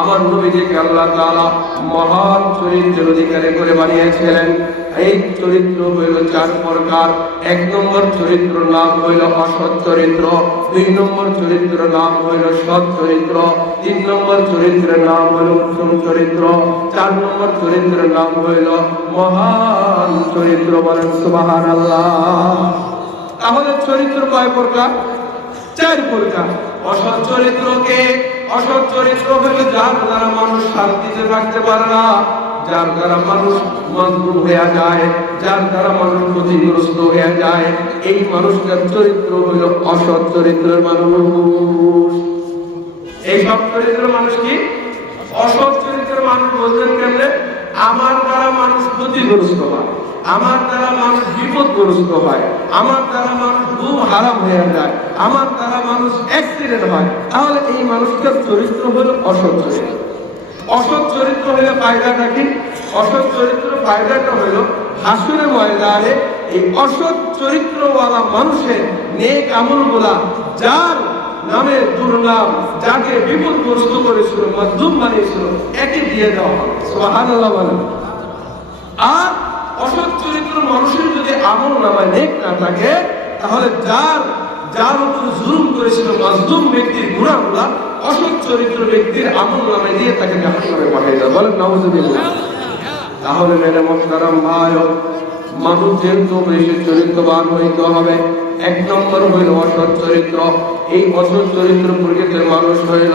আমার নবীজিকে আল্লাহ তাআলা মহান চরিত্রের অধিকারী করে বানিয়েছিলেন। এই চরিত্র হইল চার প্রকার। এক নম্বর চরিত্র নাম হইল অসৎ চরিত্র, দুই নম্বর চরিত্র নাম হইল সৎ চরিত্র, তিন নম্বর চরিত্রের নাম হইল উত্তম চরিত্র, চার নম্বর চরিত্রের নাম হইল মহান চরিত্র বলেন সুবাহান আল্লাহ তাহলে চরিত্র কয় প্রকার? চার প্রকার অসৎ চরিত্রকে, অসৎ চরিত্র হলো যার দ্বারা মানুষ শান্তিতে থাকতে পারে না, যার দ্বারা মানুষ মজবুত হয়ে যায়, যার দ্বারা মানুষ ক্ষতিগ্রস্ত হয়ে যায়। এই মানুষটার চরিত্র হলো অসৎ চরিত্রের মানুষ। এই সব চরিত্রের মানুষ কি? অসৎ চরিত্রের মানুষ বলতেন কেমনে? আমার দ্বারা মানুষ ক্ষতিগ্রস্ত হয়। আমার দ্বারা মানুষ বিপদগ্রস্ত হয়, আমার দ্বারা মানুষ খুব হারাম হয়ে যায়, আমার দ্বারা মানুষ অ্যাক্সিডেন্ট হয়, তাহলে এই মানুষটার চরিত্র হলো অসৎ চরিত্র। অসৎ চরিত্র হলে ফায়দাটা কি? অসৎ চরিত্র ফায়দাটা হলো হাসুরে ময়দানে এই অসৎ চরিত্রওয়ালা মানুষের নেক আমলগুলা, যার নামে দুর্নাম, যাকে বিপদগ্রস্ত করেছিল মধ্যম বানিয়েছিল, একে দিয়ে দেওয়া হবে। বলেন। আর অসৎ চরিত্র মানুষের যদি আমল নামায় নেক না থাকে, তাহলে যার যার উপর জুলুম করেছিল মাজলুম ব্যক্তির গুণাগুলা অসৎ চরিত্র ব্যক্তির আমল নামায় দিয়ে তাকে জাহান্নামে পাঠিয়ে দেয় বলেন নাউজুবিল্লাহ তাহলে মেরে মোহতারাম ভাই, মানুষ যেহেতু বেশি চরিত্রবান হইতে হবে এক নম্বর হইল অসৎ চরিত্র। এই অসৎ চরিত্র প্রকৃতির মানুষ হইল।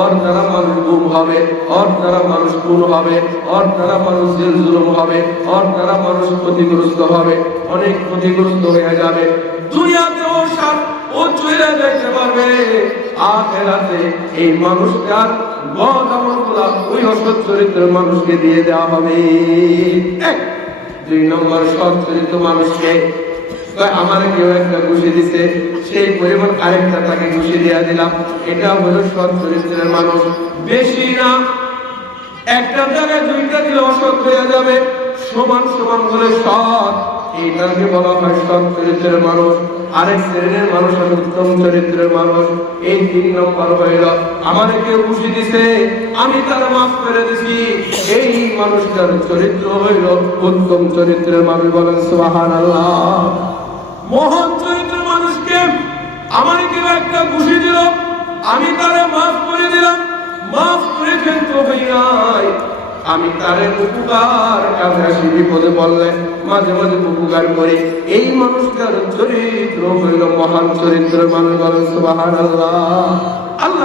অর দ্বারা মানুষ গুম হবে অর দ্বারা মানুষ খুন হবে অর দ্বারা মানুষ জেল জুলুম হবে ওর দ্বারা মানুষ ক্ষতিগ্রস্ত হবে, অনেক ক্ষতিগ্রস্ত হয়ে যাবে। দুনিয়াতে ও ও চলে যেতে পারবে। আখেরাতে এই মানুষটার বদ আমলগুলা ওই অসৎ চরিত্রের মানুষকে দিয়ে দেওয়া হবে। এক, দুই নম্বর সৎ চরিত্র মানুষকে আমার কেউ একটা ঘুষি দিছে, সেই পরিমাণ আরেকটা তাকে ঘুষি দেওয়া দিলাম। এটা হলো সৎ চরিত্রের মানুষ। বেশি না, একটা জায়গায় দুইটা দিলে অসৎ হয়ে যাবে। সমান সমান হলে সৎ। এইটাকে বলা হয় সৎ চরিত্রের মানুষ। আরেক শ্রেণির মানুষ হলো উত্তম চরিত্রের মানুষ। এই তিন নম্বর হইল, আমার কেউ খুশি দিছে, আমি তার মাফ করে দিছি। এই মানুষটার চরিত্র হইল উত্তম চরিত্রের মানুষ বলেন সুবাহান আল্লাহ মহান চরিত্র মানুষকে আমার কেউ একটা খুশি দিল, আমি তারে মাফ করে দিলাম, মাফ করেছেন তো ভাইয়াই আমি তারে উপকার কাছে আসি, বিপদে বললে মাঝে মাঝে উপকার করি। এই মানুষটার চরিত্র হইল মহান চরিত্রের মানুষ বলেন আল্লাহ আল্লাহ